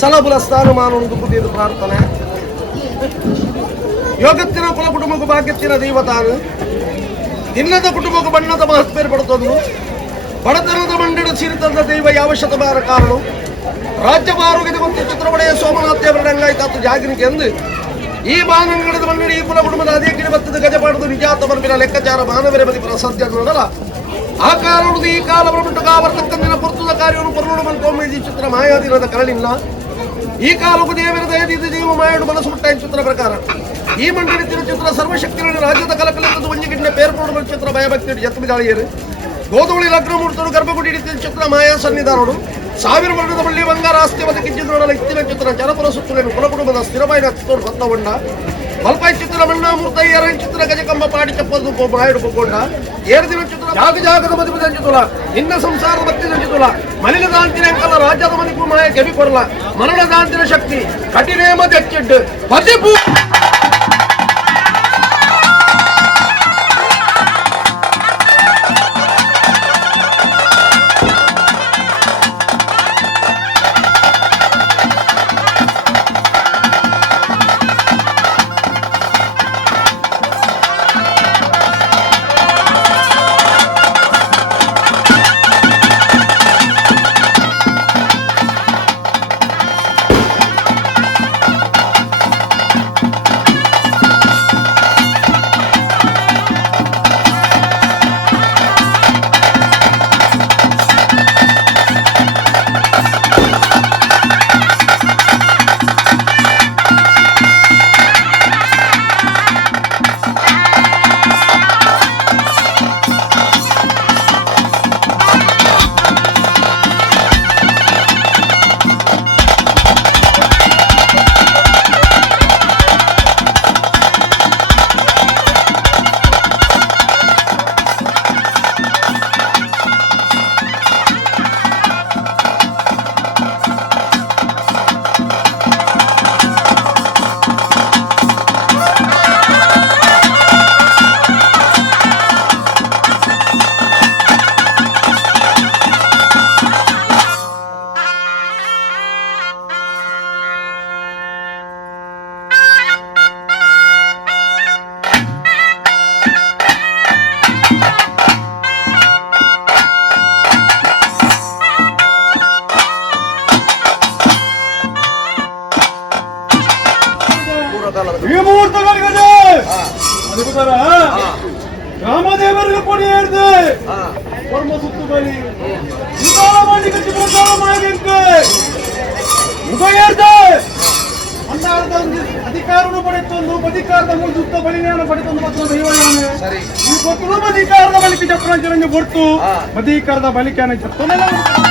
ಸಲಬುಲ ಸ್ಥಾನಮಾನ ಕುದಿಯದು ಪ್ರಾರ್ಥನೆ ಯೋಗತ್ತಿನ ಕುಲ ಕುಟುಂಬಕ್ಕೂ ಭಾಗ್ಯತ್ತಿನ ದೈವತಾನು ದಿನ್ನದ ಕುಟುಂಬಕ್ಕೂ ಬಣ್ಣದ ಮಹತ್ವೇರು ಪಡುತ್ತದು ಬಡತನದ ಮಂಡಳ ಸಿರಿತದ ದೈವ ಯಾವ ಶತಮಾನ ಕಾರಣ ರಾಜ್ಯ ಆರೋಗ್ಯದ ಮತ್ತು ಚಿತ್ರಪಡೆಯ ಸೋಮನಾಥ ದೇವರ ರಂಗಾಯ್ತಾತು ಜಾಗನಿಕೆ ಎಂದು ಈ ಬಾನಂಗಡದ ಮಂಗಡಿ ಈ ಕುಲ ಕುಟುಂಬದ ಅದೇ ಗಿಡಬತ್ತದ ಗಜಪಾಡದು ನಿಜಾತ ಬರ್ಬಿನ ಲೆಕ್ಕಾಚಾರ ಮಾನವರ ಬದಿ ಪ್ರಸಾದ್ಯ ನೋಡಲ್ಲ ಆ ಕಾರಣದ ಈ ಕಾಲ ಬರಬಿಟ್ಟು ಕಾವರ್ತಕ್ಕಂದಿನ ಪುರ್ತದ ಕಾರ್ಯವನ್ನು ಪರ್ಣೋಣ ಮಲ್ಕೊಮ್ಮೆ ಚಿತ್ರ ಮಾಯಾದಿನದ ಕರಳಿಲ್ಲ ಈ ಕಾಲಕ್ಕೂ ದೇವರ ದಯದಿದ್ದ ಜೀವ ಮಾಯಾಡು ಮನಸ್ಸು ಮುಟ್ಟ ಚಿತ್ರ ಪ್ರಕಾರ ಈ ಮಂಡಳಿ ಚಿತ್ರ ಸರ್ವಶಕ್ತಿಗಳನ್ನು ರಾಜ್ಯದ ಕಲಕಲಿಂದ ಒಂಜಿಗಿಡ್ನ ಪೇರ್ಕೊಂಡು ಚಿತ್ರ ಭಯಭಕ್ತಿ ಜತ್ಮಿದಾಳಿಯರು ಗೋಧುಳಿ ಲಗ್ನ ಮೂರ್ತರು ಗರ್ಭಗುಡಿ ಚಿತ್ರ ಮಾಯಾ ಸನ್ನಿಧಾನರು ಸಾವಿರ ವರ್ಣದ ಬಳ್ಳಿ ಬಂಗಾರ ಆಸ್ತಿ ಮತ್ತು ಕಿಂಚಿದ್ರೋಡಲ ಇತ್ತಿನ ಚಿತ್ರ ಜನಪುರ ಸುತ್ತಲಿನ ಕುಲ ಕುಟುಂಬದ ಸ್ಥಿರమైన ಚಿತ್ತೋಡು ಹೊತ್ತಗೊಂಡ ಬಲ್ಪಾಯಿ ಚಿತ್ರ ಮಣ್ಣಾಮೂರ್ತ ಏರಣ ಚಿತ್ರ ಗಜಕಂಬ ಪಾಡಿ ಚಪ್ಪದು ಮಾಯಡು ಪೊಕ್ಕೊಂಡ ಏರ್ದಿನ ಚಿತ್ರ ಜಾಗ ಜಾಗದ ಮದುವೆ ದಂಚಿತುಲ ಇನ್ನ ಸಂಸಾರದ ಭಕ್ತಿ ದಂಚಿತುಲ ಮಲಿನ ದಾಂತಿನ ಅಂಕಲ ರಾಜ್ಯದ ಮನಿಗೂ ಮಾಯ ಕೆಬಿ ಕೊರಲ ಮರಣ ದಾಂತಿನ ಶಕ್ತಿ ಕಠಿನೇಮ ದಚ್ಚಿಡ್ ಪತಿಪೂ ರಾಮದೇವರಿಗೆ ಕೊಡಿ ಹೇಳ್ದೆ ಕರ್ಮ ಸುತ್ತು ಬಲಿ ಮಾಡಿ ಕಟ್ಟಿ ಪ್ರಚಾರ ಮಾಡಬೇಕು ಮುಗ ಹೇಳ್ದೆ ಅನ್ನಾರದ ಅಧಿಕಾರವನ್ನು ಪಡೆತೊಂದು ಅಧಿಕಾರದ ಮೂಲ ಸುತ್ತ ಬಲಿನೇನು ಪಡೆತೊಂದು ಮತ್ತೊಂದು ದೈವಯಾನೆ ಈ ಕೊಟ್ಟು ಅಧಿಕಾರದ ಬಲಿಕೆ ಚಪ್ರಾಂಚರಂಗೆ ಕೊಡ್ತು ಅಧಿಕಾರದ ಬಲಿಕೆ ಚಪ್ಪನೆಲ್ಲ